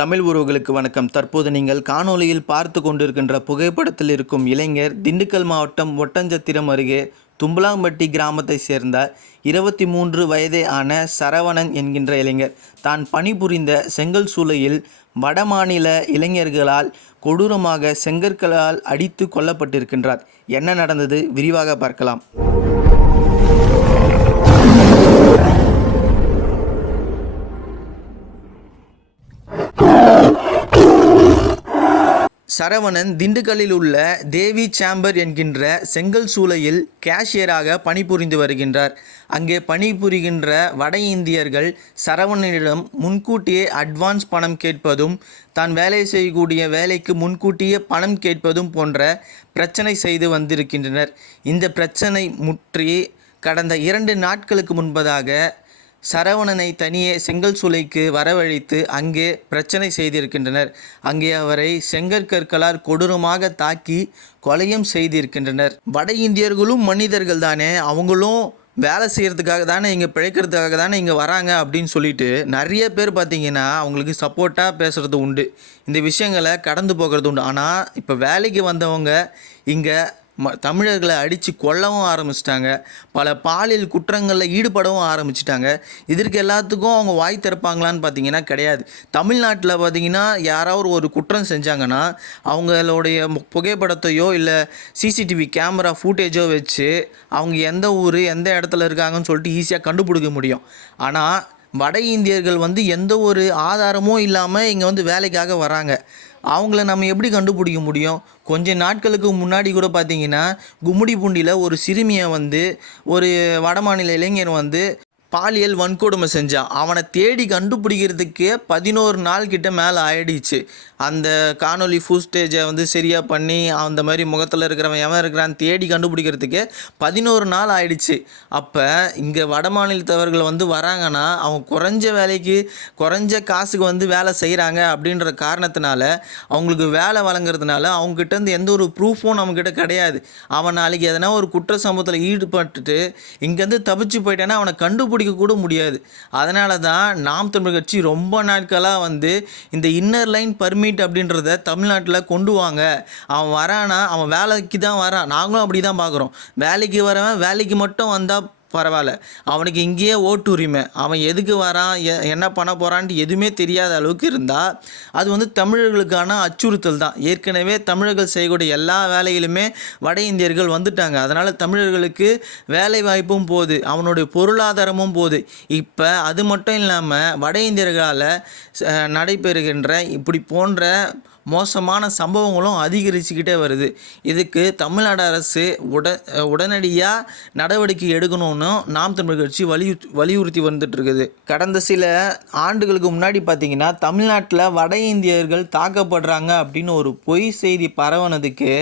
தமிழ் உறவுகளுக்கு வணக்கம். தற்போது நீங்கள் காணொளியில் பார்த்து கொண்டிருக்கின்ற புகைப்படத்தில் இருக்கும் இளைஞர் திண்டுக்கல் மாவட்டம் ஒட்டஞ்சத்திரம் அருகே தும்பலாம்பட்டி கிராமத்தை சேர்ந்த 23 வயதே ஆன சரவணன் என்கின்ற இளைஞர் தான் பணிபுரிந்த செங்கல் சூளையில் வடமாநில இளைஞர்களால் கொடூரமாக செங்கற்களால் அடித்து கொல்லப்பட்டிருக்கின்றார். என்ன நடந்தது விரிவாக பார்க்கலாம். சரவணன் திண்டுக்கல்லில் உள்ள தேவி சேம்பர் என்கின்ற செங்கல் சூளையில் கேஷியராக பணிபுரிந்து வருகின்றார். அங்கே பணிபுரிகின்ற வட இந்தியர்கள் சரவணனிடம் முன்கூட்டியே அட்வான்ஸ் பணம் கேட்பதும் தான் வேலை செய்யக்கூடிய வேலைக்கு முன்கூட்டியே பணம் கேட்பதும் போன்ற பிரச்சனை செய்து வந்திருக்கின்றனர். இந்த பிரச்சனை முற்றி கடந்த 2 நாட்களுக்கு முன்பதாக சரவணனை தனியே செங்கல் சூளைக்கு வரவழைத்து அங்கே பிரச்சனை செய்திருக்கின்றனர். அங்கே அவரை செங்கற்கற்களால் கொடூரமாக தாக்கி கொலையும் செய்திருக்கின்றனர். வட இந்தியர்களும் மனிதர்கள் தானே, அவங்களும் வேலை செய்கிறதுக்காக தானே இங்கே பிழைக்கிறதுக்காக தானே இங்கே வராங்க அப்படின்னு சொல்லிட்டு நிறைய பேர் பார்த்திங்கன்னா அவங்களுக்கு சப்போர்ட்டாக பேசுகிறது உண்டு, இந்த விஷயங்களை கடந்து போகிறது உண்டு. ஆனால் இப்போ வேலைக்கு வந்தவங்க இங்கே தமிழர்களை அடித்து கொல்லவும் ஆரம்பிச்சிட்டாங்க, பல பாலியல் குற்றங்களில் ஈடுபடவும் ஆரம்பிச்சிட்டாங்க. இதற்கு எல்லாத்துக்கும் அவங்க வாய் திறப்பாங்களான்னு பார்த்தீங்கன்னா கிடையாது. தமிழ்நாட்டில் பார்த்திங்கன்னா யாராவது ஒரு குற்றம் செஞ்சாங்கன்னா அவங்களுடைய புகைப்படத்தையோ இல்லை சிசிடிவி கேமரா ஃபுட்டேஜோ வச்சு அவங்க எந்த ஊர் எந்த இடத்துல இருக்காங்கன்னு சொல்லிட்டு ஈஸியாக கண்டுபிடிக்க முடியும். ஆனால் வட இந்தியர்கள் எந்த ஒரு ஆதாரமும் இல்லாமல் இங்கே வேலைக்காக வராங்க. அவங்கள நம்ம எப்படி கண்டுபிடிக்க முடியும்? கொஞ்ச நாட்களுக்கு முன்னாடி கூட பார்த்தீங்கன்னா கும்மிடிப்பூண்டியில் ஒரு சிறுமியை ஒரு வடமாநில இளைஞர் பாலியல் வன்கொடுமை செஞ்சான். அவனை தேடி கண்டுபிடிக்கிறதுக்கே 11 நாள் கிட்ட மேலே ஆயிடுச்சு. அந்த காணொலி ஃபுட்டேஜை சரியாக பண்ணி அந்த மாதிரி முகத்தில் இருக்கிறவன் எவன் இருக்கிறான்னு தேடி கண்டுபிடிக்கிறதுக்கே 11 நாள் ஆயிடுச்சு. அப்போ இங்கே வட மாநிலத்தவர்கள் வராங்கன்னா அவங்க குறைஞ்ச வேலைக்கு குறைஞ்ச காசுக்கு வேலை செய்கிறாங்க அப்படின்ற காரணத்தினால அவங்களுக்கு வேலை வழங்குறதுனால அவங்ககிட்ட எந்த ஒரு ப்ரூஃபும் நம்மக்கிட்ட கிடையாது. அவன் நாளைக்கு எதனா ஒரு குற்ற சம்பவத்தில் ஈடுபட்டுட்டு இங்கேருந்து தப்பிச்சு போயிட்டேன்னா அவனை கண்டுபிடிக்க கூட முடியாது. அதனால தான் நாம் தமிழர் கட்சி ரொம்ப நாட்களாக இந்த இன்னர் லைன் பர்மிட் அப்படின்றத தமிழ்நாட்டில் கொண்டு வாங்க. அவன் வரானா அவன் வேலைக்கு தான் வரான், நாங்களும் அப்படி தான் பார்க்குறோம். வேலைக்கு வரவன் வேலைக்கு மட்டும் வந்தால் பரவாயில்ல, அவனுக்கு இங்கேயே ஓட்டு உரிமை, அவன் எதுக்கு வரான் என்ன பண்ண போகிறான்ட்டு எதுவுமே தெரியாத அளவுக்கு இருந்தால் அது தமிழர்களுக்கான அச்சுறுத்தல் தான். ஏற்கனவே தமிழர்கள் செய்யக்கூடிய எல்லா வேலையிலுமே வட இந்தியர்கள் வந்துட்டாங்க. அதனால் தமிழர்களுக்கு வேலை வாய்ப்பும் போகுது, அவனுடைய பொருளாதாரமும் போகுது. இப்போ அது மட்டும் இல்லாமல் வட இந்தியர்களால் நடைபெறுகின்ற இப்படி போன்ற மோசமான சம்பவங்களும் அதிகரிச்சுக்கிட்டே வருது. இதுக்கு தமிழ்நாடு அரசு உடனடியாக நடவடிக்கை எடுக்கணும்னு நாம் தமிழர் கட்சி வலியுறுத்தி வந்துட்டு இருக்குது. கடந்த சில ஆண்டுகளுக்கு முன்னாடி பார்த்திங்கன்னா தமிழ்நாட்டில் வட இந்தியர்கள் தாக்கப்படுறாங்க அப்படின்னு ஒரு பொய் செய்தி பரவனதுக்கு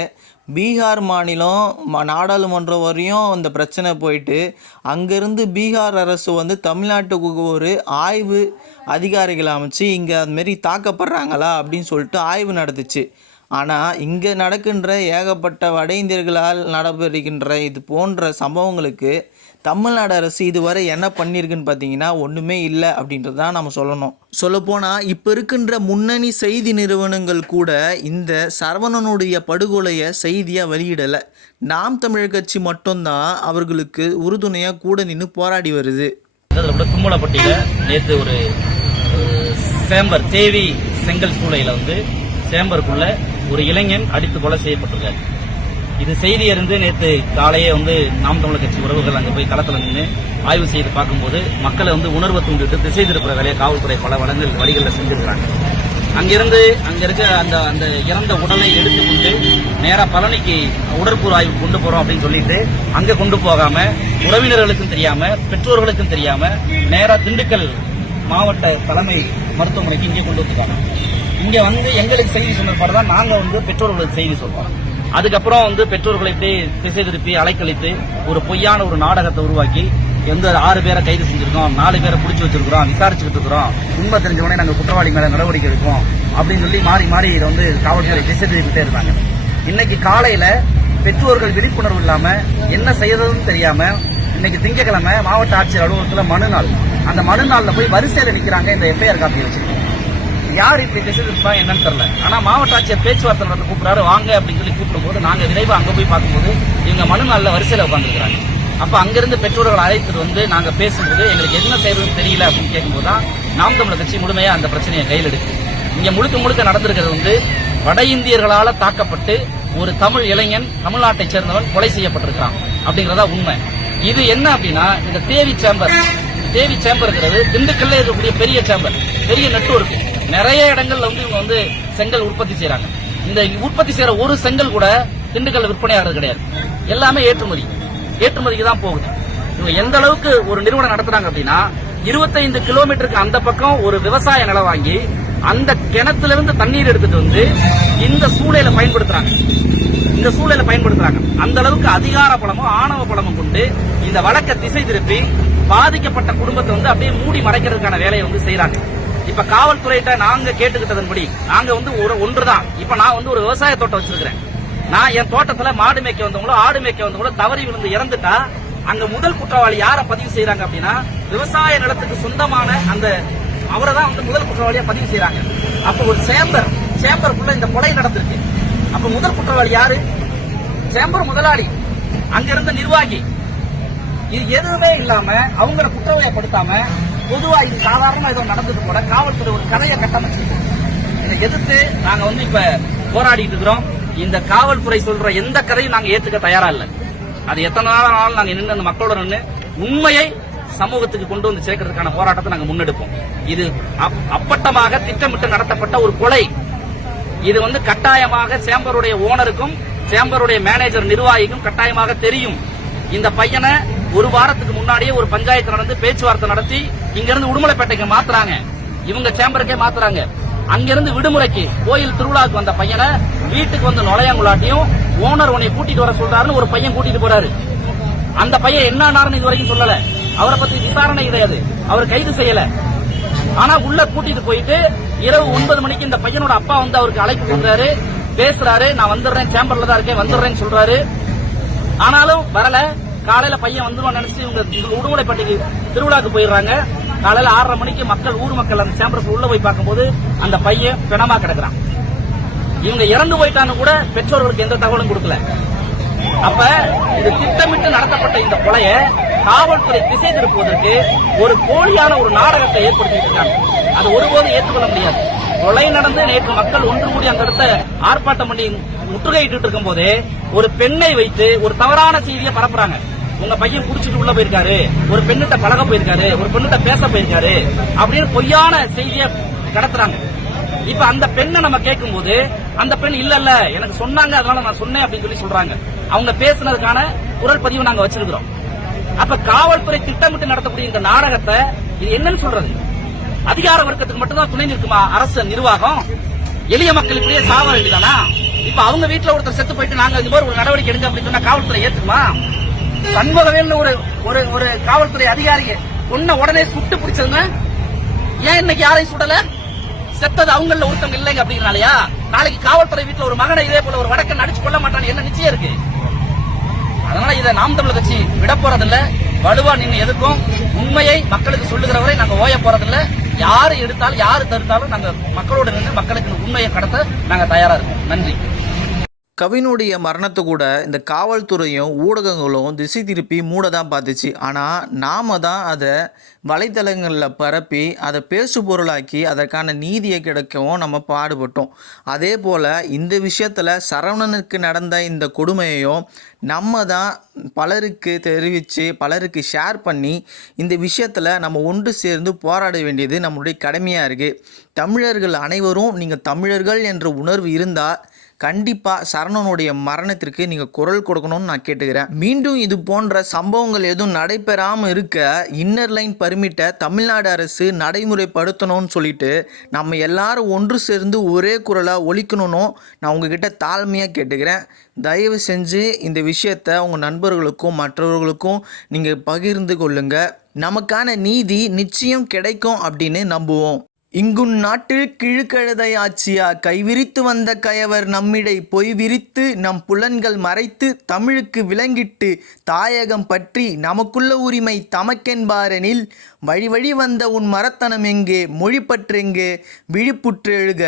பீகார் மாநிலம் நாடாளுமன்றம் வரையும் அந்த பிரச்சனை போயிட்டு அங்கேருந்து பீகார் அரசு தமிழ்நாட்டுக்கு ஒரு ஆய்வு அதிகாரிகளை அமைச்சு இங்கே அதுமாரி தாக்கப்படுறாங்களா அப்படின்னு சொல்லிட்டு ஆய்வு நடந்துச்சு. ஆனால் இங்கே நடக்கின்ற ஏகப்பட்ட வட இந்தியர்களால் நடைபெறுகின்ற இது போன்ற சம்பவங்களுக்கு தமிழ்நாடு அரசு இதுவரை என்ன பண்ணியிருக்குன்னு பார்த்தீங்கன்னா ஒன்றுமே இல்லை அப்படின்றது தான் நம்ம சொல்லணும். சொல்லப்போனால் இப்போ இருக்கின்ற முன்னணி செய்தி நிறுவனங்கள் கூட இந்த சரவணனுடைய படுகொலையை செய்தியாக வெளியிடலை. நாம் தமிழர் கட்சி மட்டும்தான் அவர்களுக்கு உறுதுணையாக கூட நின்று போராடி வருது. தும்பலப்பட்டியில் நேற்று ஒரு சேம்பர் தேவி செங்கல் சூளையில் சேம்பருக்குள்ள ஒரு இளைஞன் அடித்து கொலை செய்யப்பட்டிருக்காரு. இது செய்தி அறிந்து நேற்று காலையே நாம் தமிழர் கட்சி உறவுகள் அங்கே போய் களத்தில் நின்று ஆய்வு செய்து பார்க்கும்போது மக்களை உணர்வை தூண்டிட்டு திசை திருப்புற வேலையை காவல்துறை பல வழிகளில் செஞ்சிருக்கிறாங்க. அங்கிருந்து அங்க இருக்க அந்த இறந்த உடலை எடுத்துக்கொண்டு நேரா பழனிக்கு உடற்கூறு ஆய்வு கொண்டு போறோம் அப்படின்னு சொல்லிட்டு அங்க கொண்டு போகாம உறவினர்களுக்கும் தெரியாம பெற்றோர்களுக்கும் தெரியாம நேரா திண்டுக்கல் மாவட்ட தலைமை மருத்துவமனைக்கு இங்கே கொண்டு வந்துருக்காங்க. இங்க எங்களுக்கு செய்தி சொன்னது தான் நாங்க பெற்றோர்களுக்கு செய்தி சொல்றோம். அதுக்கப்புறம் பெற்றோர்களை திசை திருப்பி அலைக்கழித்து ஒரு பொய்யான ஒரு நாடகத்தை உருவாக்கி 6 பேரை கைது செஞ்சிருக்கோம், 4 பேரை பிடிச்சி வச்சிருக்கிறோம், விசாரிச்சுக்கிட்டு இருக்கிறோம், உண்மை தெரிஞ்சவனே நாங்கள் குற்றவாளி மேல நடவடிக்கை எடுப்போம் அப்படின்னு சொல்லி மாறி மாறி காவல்துறை திசை திருப்பிட்டே இருந்தாங்க. இன்னைக்கு காலையில பெற்றோர்கள் விழிப்புணர்வு இல்லாம என்ன செய்யறதுன்னு தெரியாம இன்னைக்கு திங்கட்கிழமை மாவட்ட ஆட்சியர் அலுவலகத்தில் மனு நாள், அந்த மனு நாள்ல போய் வரிசையில நிக்கிறாங்க. இந்த எஃப்ஐஆர் காப்பி வச்சிருக்கோம். யார் இப்படி திசை திருப்பா என்னன்னு தெரியல. ஆனா மாவட்ட ஆட்சியர் பேச்சுவார்த்தை நடந்து கூப்பிடுறாரு, வாங்க அப்படின்னு சொல்லி கூப்பிடும்போது நாங்க விரைவா அங்க போய் பார்க்கும்போது இவங்க மனு நாள்ல வரிசையில உட்காந்துருக்காங்க. அப்ப அங்கிருந்து பெற்றோர்கள் அழைத்துட்டு வந்து நாங்க பேசும்போது எங்களுக்கு என்ன செய்யறதுன்னு தெரியல அப்படின்னு கேட்கும்போது தான் நாம் தமிழர் கட்சி முழுமையா அந்த பிரச்சனையை கையில் எடுக்கு. இங்க முழுக்க முழுக்க நடந்திருக்கிறது வந்து வட இந்தியர்களால தாக்கப்பட்டு ஒரு தமிழ் இளைஞன் தமிழ்நாட்டை சேர்ந்தவன் கொலை செய்யப்பட்டிருக்கான் அப்படிங்கறதா உண்மை. இது என்ன அப்படின்னா இந்த தேவி சேம்பர்ங்கிறது திண்டுக்கல்ல இருக்கக்கூடிய பெரிய சேம்பர், பெரிய நெட்வொர்க். நிறைய இடங்கள்ல வந்து இவங்க வந்து செங்கல் உற்பத்தி செய்யறாங்க. இந்த உற்பத்தி செய்யற ஒரு செங்கல் கூட திண்டுக்கல்ல விற்பனையாகிறது கிடையாது. எல்லாமே ஏற்றுமதிக்கு தான் போகுது. இவங்க எந்த அளவுக்கு ஒரு நிறுவனம் நடத்துறாங்க அப்படின்னா 25 கிலோமீட்டருக்கு அந்த பக்கம் ஒரு விவசாய நிலம் வாங்கி அந்த கிணத்திலிருந்து தண்ணீர் எடுத்துட்டு வந்து இந்த சூழலை பயன்படுத்துறாங்க. அந்த அளவுக்கு அதிகார பலமும் ஆணவ பலமும் கொண்டு இந்த வழக்கை திசை திருப்பி பாதிக்கப்பட்ட குடும்பத்தை வந்து அப்படியே மூடி மறைக்கிறதுக்கான வேலையை வந்து செய்யறாங்க. இப்ப காவல்துறையிட்ட நாங்க கேட்டுக்கிட்டதன்படி நாங்க வந்து ஒன்றுதான். இப்ப நான் வந்து ஒரு விவசாய தோட்டம் வச்சிருக்கிறேன். நான் என் தோட்டத்துல மாடு மேய்க்க வந்தவங்களோ ஆடு மேய்க்க வந்தவங்களோ தவறி விழுந்து இறந்துட்டா அங்க முதல் குற்றவாளி யார பதிவு செய்யறாங்க அப்படின்னா விவசாய நிலத்துக்கு சொந்தமான அந்த அவரை தான் வந்து முதல் குற்றவாளியா பதிவு செய்யறாங்க. அப்ப ஒரு சேம்பருக்குள்ள இந்த கொலை நடந்திருக்கு. அப்ப முதல் குற்றவாளி யாரு? சேம்பர் முதலாளி, அங்கிருந்த நிர்வாகி. இது எதுவுமே இல்லாம அவங்கள குற்றவாளியப்படுத்தாம பொதுவா இது சாதாரண ஏதோ நடந்தது போல காவல்துறை ஒரு கதையை கட்டமைச்சு இதை எதிர்த்து நாங்க வந்து இப்ப போராடிட்டு இருக்கிறோம். இந்த காவல்துறை சொல்ற எந்த கதையும் நாங்க ஏத்துக்க தயாரா இல்ல. அது எத்தனை நாள் நாங்க நின்று அந்த மக்களோட நின்று உண்மையை சமூகத்துக்கு கொண்டு வந்து சேர்க்கறதுக்கான போராட்டத்தை நாங்க முன்னெடுப்போம். இது அப்பட்டமாக திட்டமிட்டு நடத்தப்பட்ட ஒரு கொலை. இது வந்து கட்டாயமாக சேம்பருடைய ஓனருக்கும் சேம்பருடைய மேனேஜர் நிர்வாகிக்கும் கட்டாயமாக தெரியும். இந்த பையனை ஒரு வாரத்துக்கு முன்னாடியே ஒரு பஞ்சாயத்து நடந்து பேச்சுவார்த்தை நடத்தி இங்க இருந்து உடுமலைப்பேட்டைக்கு மாத்துறாங்க. இவங்க சேம்பருக்கே மாத்துறாங்க. அங்கிருந்து விடுமுறைக்கு கோயில் திருவிழாவுக்கு வந்த பையனை வீட்டுக்கு வந்து நுழையாங்குள்ளாட்டியும் ஓனர் உன்னை கூட்டிட்டு வர சொல்றாருன்னு ஒரு பையன் கூட்டிட்டு போறாரு. அந்த பையன் என்ன இது வரைக்கும் சொல்லல. அவரை பத்தி விசாரணை கிடையாது. அவர் கைது செய்யல. ஆனா உள்ள கூட்டிட்டு போயிட்டு இரவு 9 மணிக்கு இந்த பையனோட அப்பா வந்து அவருக்கு அழைப்பு கொடுக்குறாரு, பேசுறாரு. நான் வந்துடுறேன், சேம்பர்ல தான் இருக்கேன், வந்துடுறேன்னு சொல்றாரு. ஆனாலும் வரல. காலையில பையன் வந்துருவான்னு நினைச்சு இவங்க உடுமலைப்பட்டிக்கு திருவிழாக்கு போயிடுறாங்க. காலையில 6:30 மணிக்கு ஊர் மக்கள் அந்த சேம்பருக்கு உள்ள போய் பார்க்கும்போது அந்த பையன் பிணமா கிடக்குறான். இவங்க இறந்து போயிட்டான்னு கூட பெற்றோர்களுக்கு எந்த தகவலும் கொடுக்கல. அப்ப இது திட்டமிட்டு நடத்தப்பட்ட இந்த கொலையை காவல்துறை திசை திருப்புவதற்கு ஒரு போலியான ஒரு நாடகத்தை ஏற்படுத்திட்டு இருக்காங்க. அது ஒருபோதும் ஏற்றுக்கொள்ள முடியாது. கொலை நடந்து நேற்று மக்கள் ஒன்று கூடி அந்த இடத்த ஆர்ப்பாட்டம் பண்ணி முற்றுகையிட்டு இருக்கும் போதே ஒரு பெண்ணை வைத்து ஒரு தவறான செய்தியை பரப்புறாங்க. உங்க பையன் குடிச்சிட்டு உள்ள போயிருக்காரு, ஒரு பெண்ணிட்ட பழக போயிருக்காரு, ஒரு பெண்ணிட்ட பேச போயிருக்காரு அப்படின்னு பொய்யான செய்தியை கடத்துறாங்க. இப்ப அந்த பெண்ணை நம்ம கேட்கும் போது அந்த பெண் இல்ல எனக்கு சொன்னாங்க, அதனால நான் சொன்னேன் அப்படின்னு சொல்லி சொல்றாங்க. அவங்க பேசுனதுக்கான குரல் பதிவு நாங்க வச்சிருக்கிறோம். அப்ப காவல்துறை திட்டமிட்டு நடத்தக்கூடிய இந்த நாடகத்தை இது என்னன்னு சொல்றது? அதிகார வர்க்கத்துக்கு மட்டும்தான் துணை நிற்குமா அரசு நிர்வாகம்? எளிய மக்கள் இப்படியே சாவ வேண்டியதானா? இப்ப அவங்க வீட்டுல ஒருத்தர் செத்து போயிட்டு நாங்க இது மாதிரி ஒரு நடவடிக்கை எடுங்க அப்படின்னு சொன்னா காவல்துறை ஏத்துக்குமா? சண்முகவேல்னு ஒரு காவல்துறை அதிகாரியை ஒன்ன உடனே சுட்டு பிடிச்சதுங்க. ஏன் இன்னைக்கு யாரையும் சுடல? செத்தது அவங்கள ஒருத்தவங்க இல்லைங்க அப்படிங்கறனாலயா? நாளைக்கு காவல்துறை வீட்டுல ஒரு மகனை இதே போல ஒரு வடக்கன் அடிச்சு கொள்ள மாட்டான்னு என்ன நிச்சயம் இருக்கு? அதனால இதை நாம் தமிழர் கட்சி விட போறதில்ல. வலுவா நின்று எதுக்கும் உண்மையை மக்களுக்கு சொல்லுகிறவரை நாங்க ஓய போறதில்ல. யாரு எடுத்தாலும் யாரு தடுத்தாலும் நாங்க மக்களோட நின்று மக்களுக்கு உண்மையை கடத்த நாங்க தயாரா இருக்கோம். நன்றி. கவினுடைய மரணத்தை கூட இந்த காவல்துறையும் ஊடகங்களும் திசை திருப்பி மூட தான் பார்த்துச்சு. ஆனால் நாம் தான் அதை வலைத்தளங்களில் பரப்பி அதை பேசு பொருளாக்கி அதற்கான நீதியை கிடைக்கவும் நம்ம பாடுபட்டோம். அதே போல் இந்த விஷயத்தில் சரவணனுக்கு நடந்த இந்த கொடுமையையும் நம்ம தான் பலருக்கு தெரிவித்து பலருக்கு ஷேர் பண்ணி இந்த விஷயத்தில் நம்ம ஒன்று சேர்ந்து போராட வேண்டியது நம்மளுடைய கடமையாக இருக்குது. தமிழர்கள் அனைவரும் நீங்கள் தமிழர்கள் என்ற உணர்வு இருந்தால் கண்டிப்பாக சரவணனுடைய மரணத்திற்கு நீங்கள் குரல் கொடுக்கணும்னு நான் கேட்டுக்கிறேன். மீண்டும் இது போன்ற சம்பவங்கள் எதுவும் நடைபெறாமல் இருக்க இன்னர் லைன் பர்மிட்டை தமிழ்நாடு அரசு நடைமுறைப்படுத்தணும்னு சொல்லிட்டு நம்ம எல்லாரும் ஒன்று சேர்ந்து ஒரே குரலாக ஒலிக்கணும்னு நான் உங்ககிட்ட தாழ்மையாக கேட்டுக்கிறேன். தயவு செஞ்சு இந்த விஷயத்தை உங்கள் நண்பர்களுக்கும் மற்றவர்களுக்கும் நீங்கள் பகிர்ந்து கொள்ளுங்கள். நமக்கான நீதி நிச்சயம் கிடைக்கும் அப்படின்னு நம்புவோம். இங்குன் நாட்டில் கிழுக்கழுதை ஆட்சியா கைவிரித்து வந்த கயவர் நம்மிடை பொய் விரித்து நம் புலன்கள் மறைத்து தமிழுக்கு விலங்கிட்டு தாயகம் பற்றி நமக்குள்ள உரிமை தமக்கென்பாரெனில் வழி வழி வந்த உன் மரத்தனம் எங்கே மொழிப்பற்றெங்கே விழிப்புற்றெழுக.